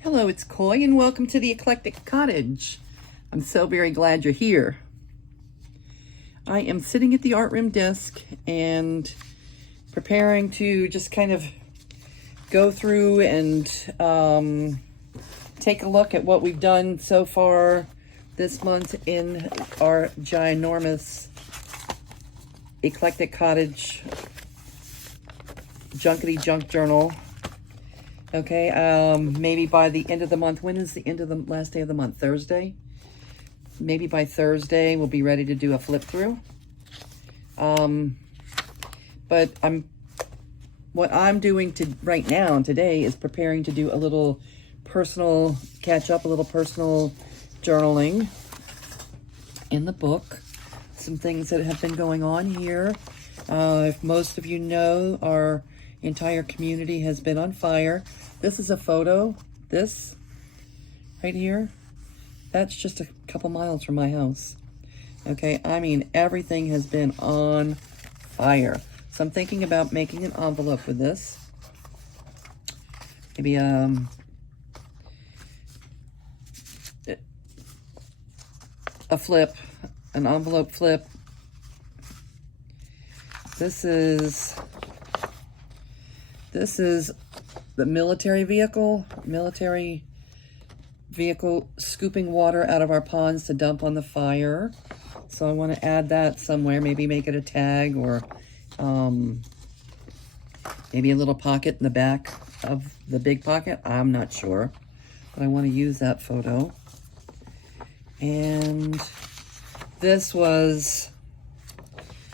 Hello, it's Coy, and welcome to the Eclectic Cottage. I'm so very glad you're here. I am sitting at the art room desk and preparing to just kind of go through and take a look at what we've done so far this month in our ginormous Eclectic Cottage Junkety Junk Journal. Okay, maybe by the end of the month. When is the end of the last day of the month? Thursday? Maybe by Thursday we'll be ready to do a flip through. But what I'm doing right now and today is preparing to do a little personal catch up, a little personal journaling in the book. Some things that have been going on here. If most of you know, our entire community has been on fire. This is a photo. This right here, that's just a couple miles from my house. Okay, I mean, everything has been on fire. So I'm thinking about making an envelope with this. Maybe a flip, an envelope flip. This is the military vehicle scooping water out of our ponds to dump on the fire. So I want to add that somewhere, maybe make it a tag, or maybe a little pocket in the back of the big pocket. I'm not sure, but I want to use that photo. And this was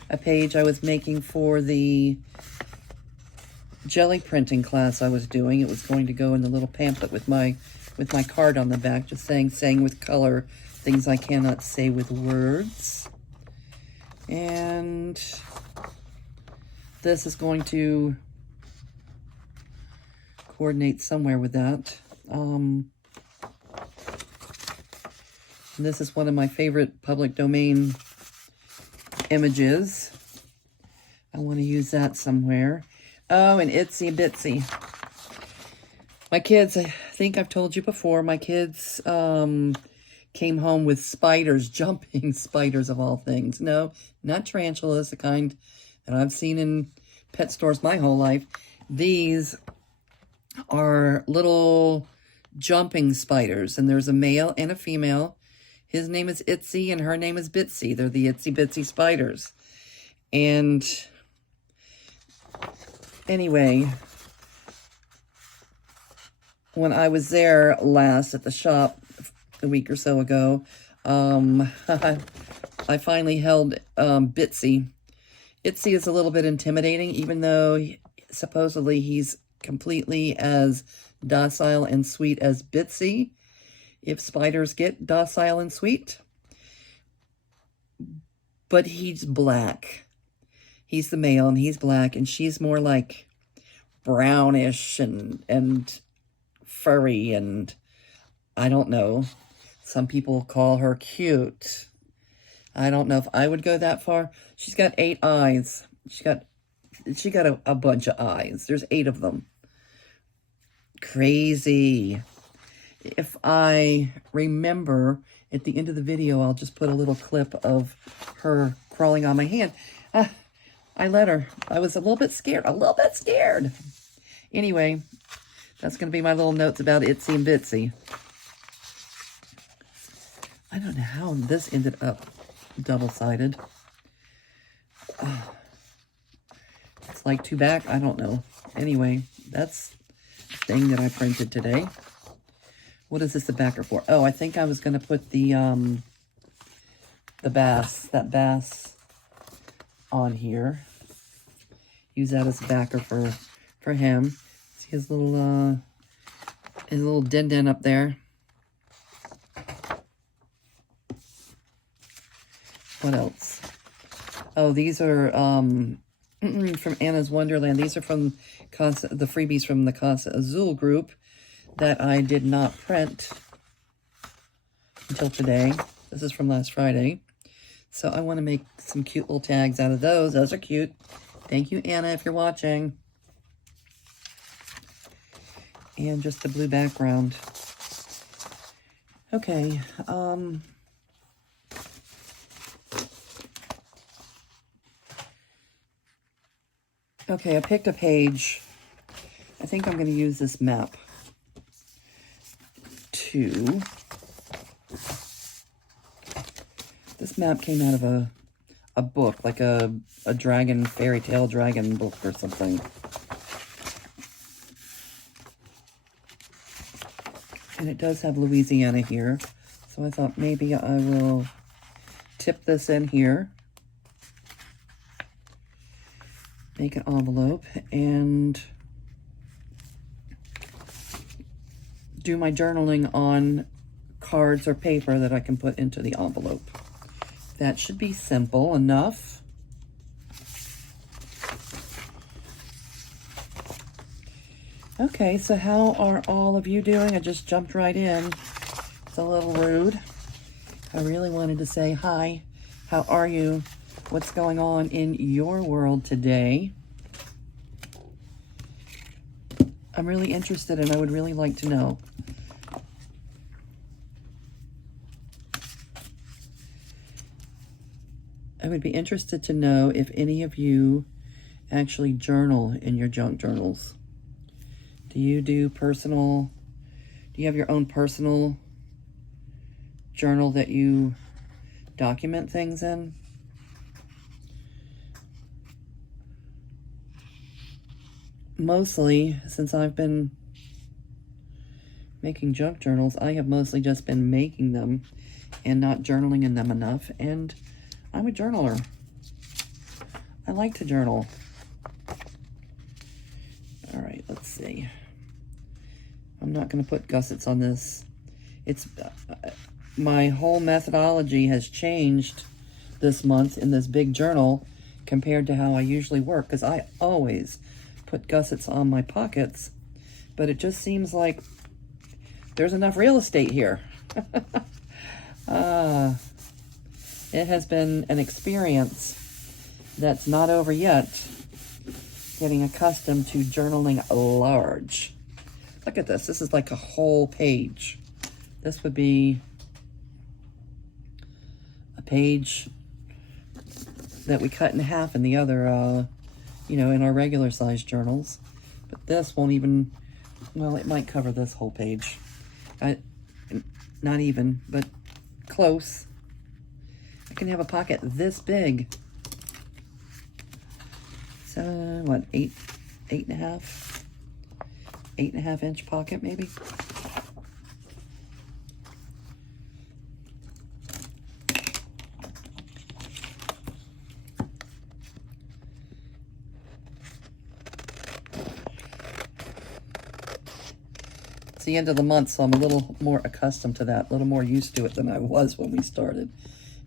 a page I was making for the jelly printing class I was doing. It was going to go in the little pamphlet with my card on the back, just saying with color things I cannot say with words. And this is going to coordinate somewhere with that. This is one of my favorite public domain images. I want to use that somewhere. Oh, and Itsy Bitsy. My kids, I think I've told you before, my kids came home with spiders, jumping spiders of all things. No, not tarantulas, the kind that I've seen in pet stores my whole life. These are little jumping spiders, and there's a male and a female. His name is Itsy, and her name is Bitsy. They're the Itsy Bitsy spiders. And anyway, when I was there last at the shop a week or so ago, I finally held Bitsy. Itsy is a little bit intimidating, even though supposedly he's completely as docile and sweet as Bitsy, if spiders get docile and sweet. But he's black. He's the male, and he's black, and she's more like brownish and furry, and I don't know. Some people call her cute. I don't know if I would go that far. She's got 8 eyes. She got a bunch of eyes. There's 8 of them. Crazy. If I remember, at the end of the video, I'll just put a little clip of her crawling on my hand. I let her. I was a little bit scared. Anyway, that's going to be my little notes about Itsy and Bitsy. I don't know how this ended up double-sided. It's like 2 back. I don't know. Anyway, that's the thing that I printed today. What is this the backer for? Oh, I think I was going to put the bass on here. Use that as a backer for him. See his little dent up there. What else? Oh, these are from Anna's Wonderland. These are from the freebies from the Casa Azul group that I did not print until today. This is from last Friday. So I want to make some cute little tags out of those. Those are cute. Thank you, Anna, if you're watching. And just a blue background. Okay, okay, I picked a page. I think I'm going to use this map too. This map came out of a book, like a dragon, fairy tale dragon book or something. And it does have Louisiana here. So I thought maybe I will tip this in here. Make an envelope and do my journaling on cards or paper that I can put into the envelope. That should be simple enough. Okay, so how are all of you doing? I just jumped right in. It's a little rude. I really wanted to say hi. How are you? What's going on in your world today? I'm really interested and I would really like to know. I would be interested to know if any of you actually journal in your junk journals. Do you do personal, do you have your own personal journal that you document things in? Mostly, since I've been making junk journals, I have mostly just been making them and not journaling in them enough, and I'm a journaler. I like to journal. All right, let's see. I'm not going to put gussets on this. It's my whole methodology has changed this month in this big journal compared to how I usually work, because I always put gussets on my pockets, but it just seems like there's enough real estate here. It has been an experience that's not over yet, getting accustomed to journaling large. Look at this. This is like a whole page. This would be a page that we cut in half in the other, you know, in our regular size journals. But this won't even, well, it might cover this whole page. Not even, but close. I can have a pocket this big. So, what, 8.5 inch pocket maybe? It's the end of the month, so I'm a little more accustomed to that, a little more used to it than I was when we started.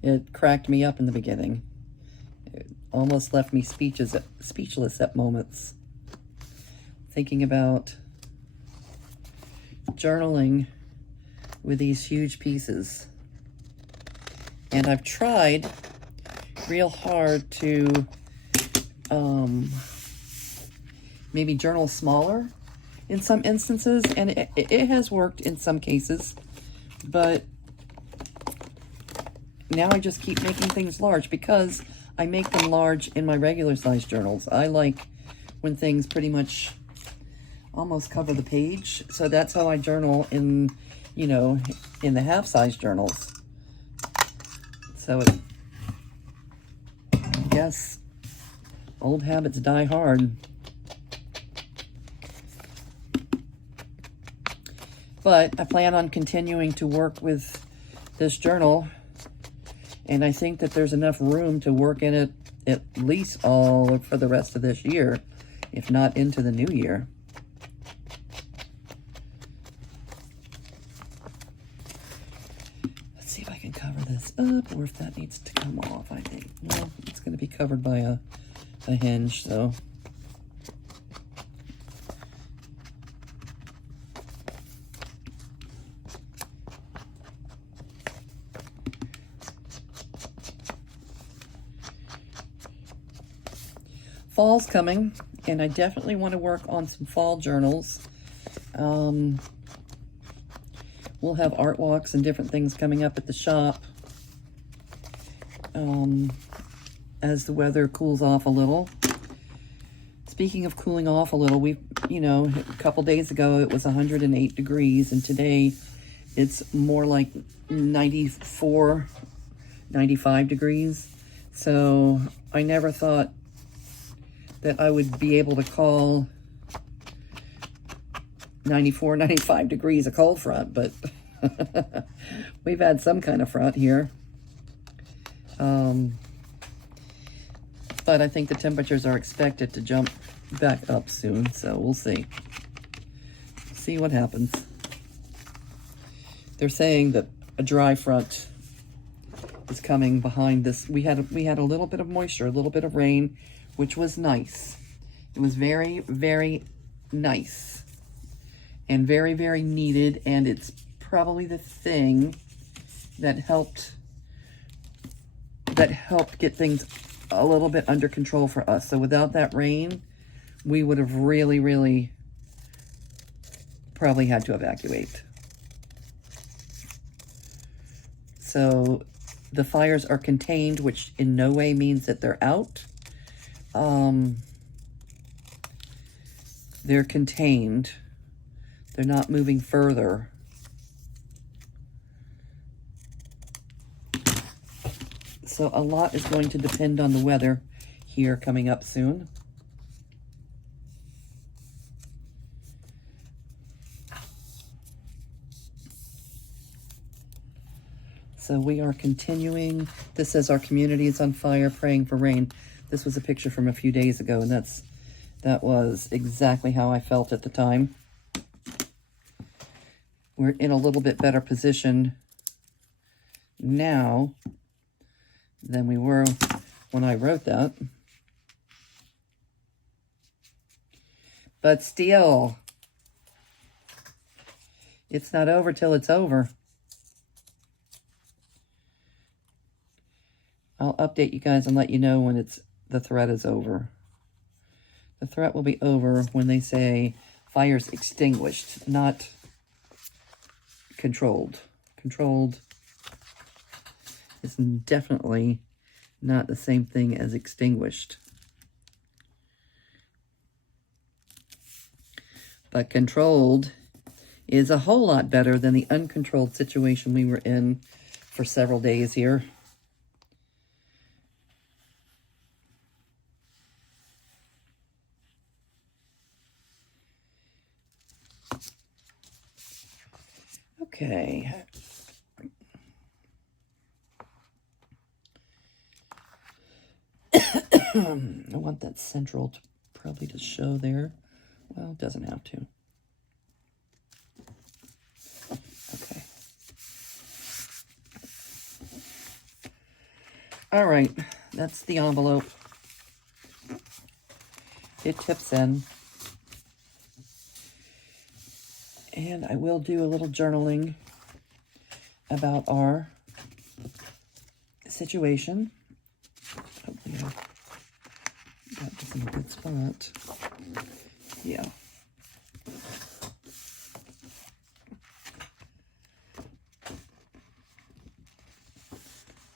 It cracked me up in the beginning. It almost left me speechless at moments. Thinking about journaling with these huge pieces. And I've tried real hard to maybe journal smaller in some instances, and it has worked in some cases, but now I just keep making things large because I make them large in my regular size journals. I like when things pretty much almost cover the page, so that's how I journal in, you know, in the half-size journals. So I guess old habits die hard. But I plan on continuing to work with this journal, and I think that there's enough room to work in it at least all for the rest of this year, if not into the new year. Let's see if I can cover this up, or if that needs to come off. I think, well, it's going to be covered by a hinge, so. Fall's coming, and I definitely want to work on some fall journals. we'll have art walks and different things coming up at the shop as the weather cools off a little. Speaking of cooling off a little, a couple days ago it was 108 degrees, and today it's more like 94, 95 degrees. So I never thought that I would be able to call 94, 95 degrees a cold front, but we've had some kind of front here. But I think the temperatures are expected to jump back up soon, so we'll see. See what happens. They're saying that a dry front is coming behind this. We had a little bit of moisture, a little bit of rain, which was nice. It was very, very nice and very, very needed, and it's probably the thing that helped get things a little bit under control for us. So without that rain, we would have really, really probably had to evacuate. So the fires are contained, which in no way means that they're out. They're contained. They're not moving further. So a lot is going to depend on the weather here coming up soon. So we are continuing. This says our community is on fire, praying for rain. This was a picture from a few days ago, and that was exactly how I felt at the time. We're in a little bit better position now than we were when I wrote that. But still, it's not over till it's over. I'll update you guys and let you know when the threat is over. The threat will be over when they say fire's extinguished, not controlled. Controlled is definitely not the same thing as extinguished. But controlled is a whole lot better than the uncontrolled situation we were in for several days here. Okay. I want that central probably to show there. Well, it doesn't have to. Okay. All right, that's the envelope. It tips in. And I will do a little journaling about our situation. Hopefully I got this in a good spot. Yeah.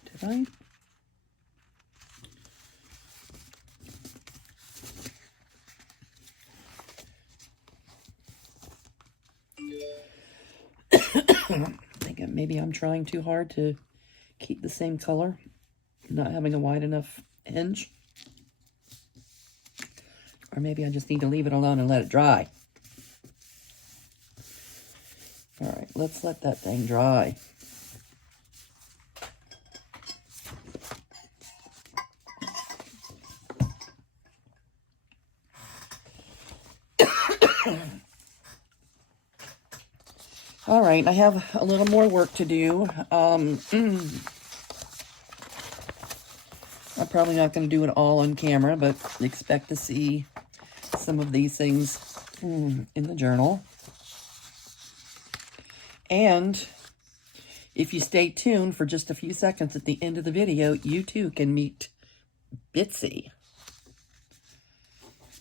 Did I? I think maybe I'm trying too hard to keep the same color, not having a wide enough hinge. Or maybe I just need to leave it alone and let it dry. All right, let's let that thing dry. All right, I have a little more work to do. I'm probably not going to do it all on camera, but expect to see some of these things in the journal. And if you stay tuned for just a few seconds at the end of the video, you too can meet Bitsy.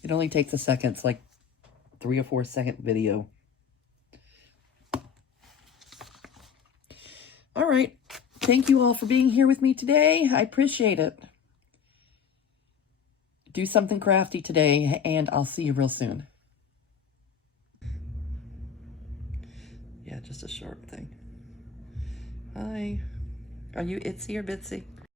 It only takes a second. It's like 3 or 4 second video. All right. Thank you all for being here with me today. I appreciate it. Do something crafty today, and I'll see you real soon. Yeah, just a short thing. Hi. Are you Itsy or Bitsy?